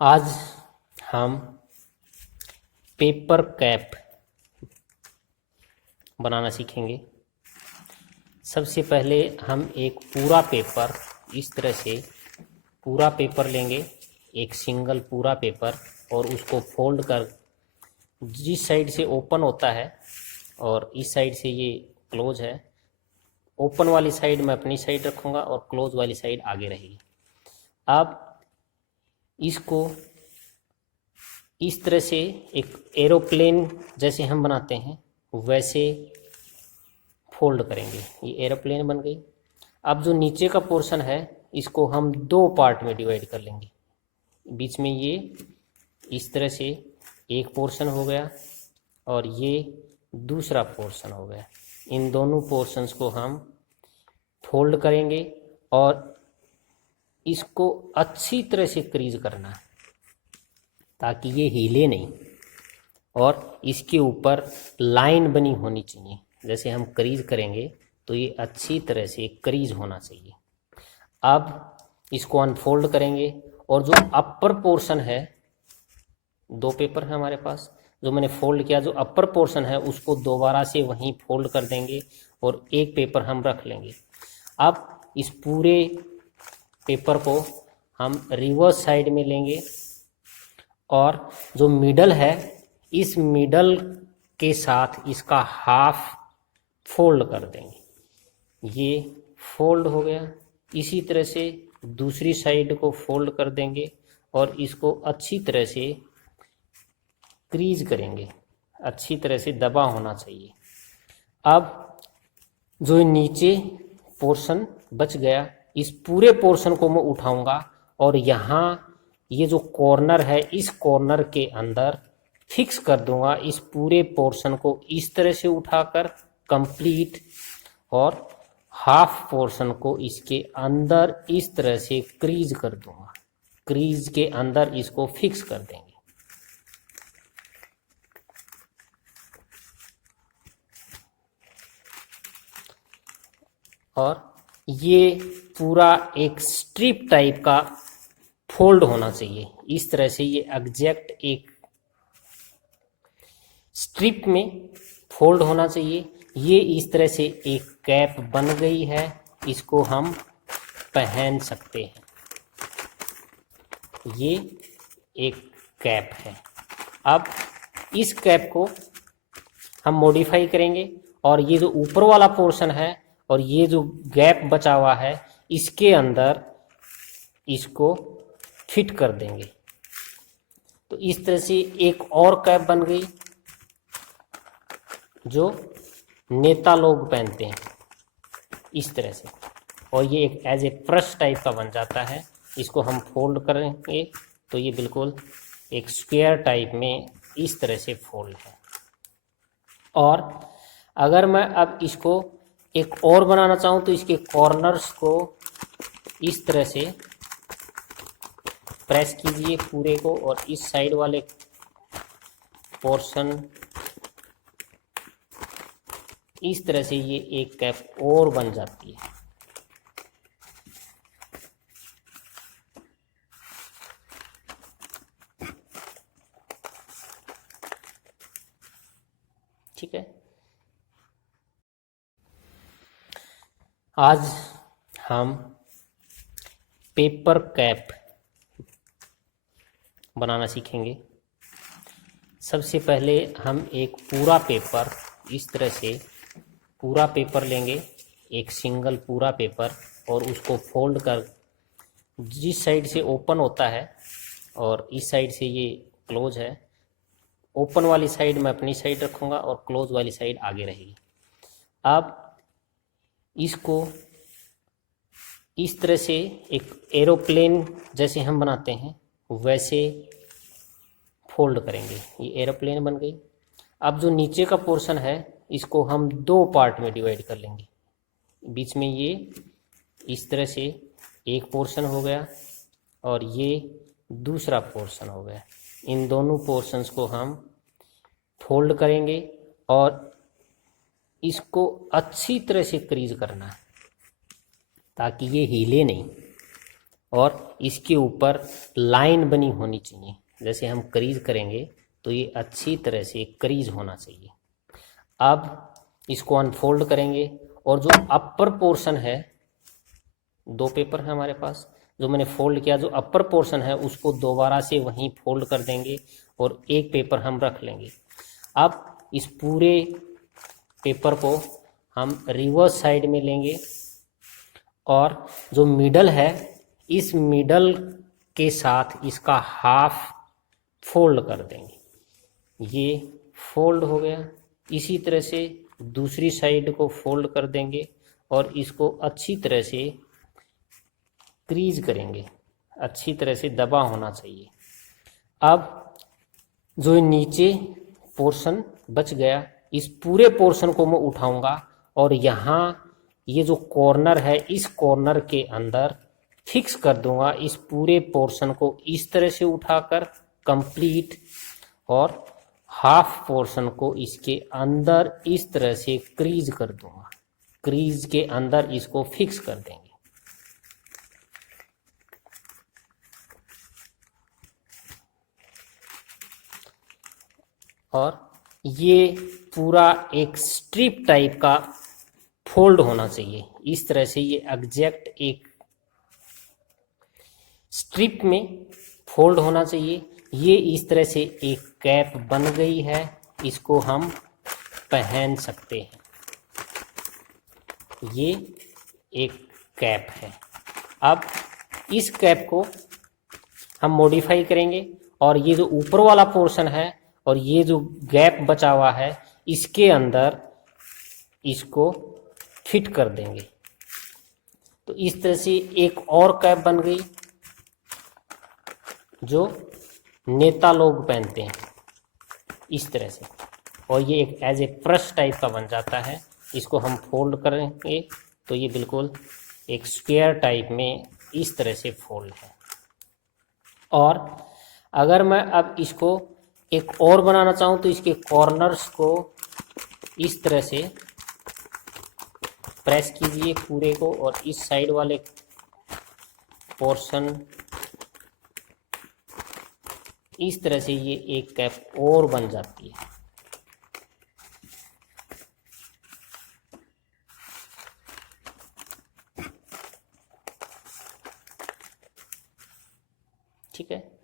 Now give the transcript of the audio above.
आज हम paper cap बनाना सीखेंगे। सबसे पहले हम एक पूरा पेपर इस तरह से पूरा पेपर लेंगे, एक सिंगल पूरा पेपर, और उसको फोल्ड कर जिस साइड से ओपन होता है और इस साइड से ये क्लोज है। ओपन वाली साइड मैं अपनी साइड रखूँगा और क्लोज वाली साइड आगे रहेगी। अब इसको इस तरह से एक एरोप्लेन जैसे हम बनाते हैं वैसे फोल्ड करेंगे। ये एरोप्लेन बन गई। अब जो नीचे का पोर्शन है इसको हम दो पार्ट में डिवाइड कर लेंगे। बीच में ये इस तरह से एक पोर्शन हो गया और ये दूसरा पोर्शन हो गया। इन दोनों पोर्शंस को हम फोल्ड करेंगे और इसको अच्छी तरह से क्रीज करना है ताकि ये हिले नहीं, और इसके ऊपर लाइन बनी होनी चाहिए। जैसे हम क्रीज करेंगे तो ये अच्छी तरह से क्रीज होना चाहिए। अब इसको अनफोल्ड करेंगे और जो अपर पोर्शन है, दो पेपर है हमारे पास, जो मैंने फोल्ड किया, जो अपर पोर्शन है उसको दोबारा से वहीं फोल्ड कर देंगे और एक पेपर हम रख लेंगे। अब इस पूरे पेपर को हम रिवर्स साइड में लेंगे और जो मिडल है इस मिडल के साथ इसका हाफ फोल्ड कर देंगे। ये फोल्ड हो गया। इसी तरह से दूसरी साइड को फोल्ड कर देंगे और इसको अच्छी तरह से क्रीज करेंगे, अच्छी तरह से दबा होना चाहिए। अब जो नीचे पोर्शन बच गया, इस पूरे पोर्शन को मैं उठाऊंगा और यहाँ ये जो कॉर्नर है इस कॉर्नर के अंदर फिक्स कर दूंगा। इस पूरे पोर्शन को इस तरह से उठाकर कंप्लीट, और हाफ पोर्शन को इसके अंदर इस तरह से क्रीज कर दूंगा। क्रीज के अंदर इसको फिक्स कर देंगे। और ये पूरा एक स्ट्रिप टाइप का फोल्ड होना चाहिए। इस तरह से ये एग्जैक्ट एक स्ट्रिप में फोल्ड होना चाहिए। ये इस तरह से एक कैप बन गई है। इसको हम पहन सकते हैं। ये एक कैप है। अब इस कैप को हम मॉडिफाई करेंगे और ये जो ऊपर वाला पोर्शन है और ये जो गैप बचा हुआ है इसके अंदर इसको फिट कर देंगे। तो इस तरह से एक और कैप बन गई जो नेता लोग पहनते हैं इस तरह से, और ये एक एज ए पर्स टाइप का बन जाता है। इसको हम फोल्ड करेंगे तो ये बिल्कुल एक स्क्वायर टाइप में इस तरह से फोल्ड है। और अगर मैं अब इसको एक और बनाना चाहूँ तो इसके कॉर्नर्स को इस तरह से प्रेस कीजिए पूरे को, और इस साइड वाले पोर्शन इस तरह से ये एक कैप और बन जाती है। ठीक है। आज हम पेपर कैप बनाना सीखेंगे। सबसे पहले हम एक पूरा पेपर इस तरह से पूरा पेपर लेंगे, एक सिंगल पूरा पेपर, और उसको फोल्ड कर जिस साइड से ओपन होता है और इस साइड से ये क्लोज है। ओपन वाली साइड मैं अपनी साइड रखूँगा और क्लोज वाली साइड आगे रहेगी। अब इसको इस तरह से एक एरोप्लेन जैसे हम बनाते हैं वैसे फोल्ड करेंगे। ये एरोप्लेन बन गई। अब जो नीचे का पोर्शन है इसको हम दो पार्ट में डिवाइड कर लेंगे। बीच में ये इस तरह से एक पोर्शन हो गया और ये दूसरा पोर्शन हो गया। इन दोनों पोर्शंस को हम फोल्ड करेंगे और इसको अच्छी तरह से क्रीज करना है ताकि ये हिले नहीं, और इसके ऊपर लाइन बनी होनी चाहिए। जैसे हम क्रीज करेंगे तो ये अच्छी तरह से क्रीज होना चाहिए। अब इसको अनफोल्ड करेंगे और जो अपर पोर्शन है, 2 पेपर है हमारे पास, जो मैंने फोल्ड किया, जो अपर पोर्शन है उसको दोबारा से वहीं फोल्ड कर देंगे और एक पेपर हम रख लेंगे। अब इस पूरे पेपर को हम रिवर्स साइड में लेंगे और जो मिडल है, इस मिडल के साथ इसका हाफ फोल्ड कर देंगे। ये फोल्ड हो गया। इसी तरह से दूसरी साइड को फोल्ड कर देंगे और इसको अच्छी तरह से क्रीज करेंगे, अच्छी तरह से दबा होना चाहिए। अब जो नीचे पोर्शन बच गया, इस पूरे पोर्शन को मैं उठाऊंगा और यहाँ ये जो कॉर्नर है, इस कॉर्नर के अंदर फिक्स कर दूंगा। इस पूरे पोर्शन को इस तरह से उठाकर कंप्लीट, और हाफ पोर्शन को इसके अंदर इस तरह से क्रीज कर दूंगा। क्रीज के अंदर इसको फिक्स कर देंगे। और ये पूरा एक स्ट्रिप टाइप का फोल्ड होना चाहिए। इस तरह से ये एग्जैक्ट एक स्ट्रिप में फोल्ड होना चाहिए। ये इस तरह से एक कैप बन गई है, इसको हम पहन सकते हैं। ये एक कैप है। अब इस कैप को हम मॉडिफाई करेंगे और ये जो ऊपर वाला पोर्शन है और ये जो गैप बचा हुआ है, इसके अंदर इसको फिट कर देंगे। तो इस तरह से एक और कैप बन गई जो नेता लोग पहनते हैं, इस तरह से। और ये एक एज ए पर्स टाइप का बन जाता है। इसको हम फोल्ड करेंगे तो ये बिल्कुल एक स्क्वायर टाइप में इस तरह से फोल्ड है। और अगर मैं अब इसको एक और बनाना चाहूँ तो इसके कॉर्नर्स को इस तरह से प्रेस कीजिए पूरे को, और इस साइड वाले पोर्शन इस तरह से ये एक कैप और बन जाती है। ठीक है।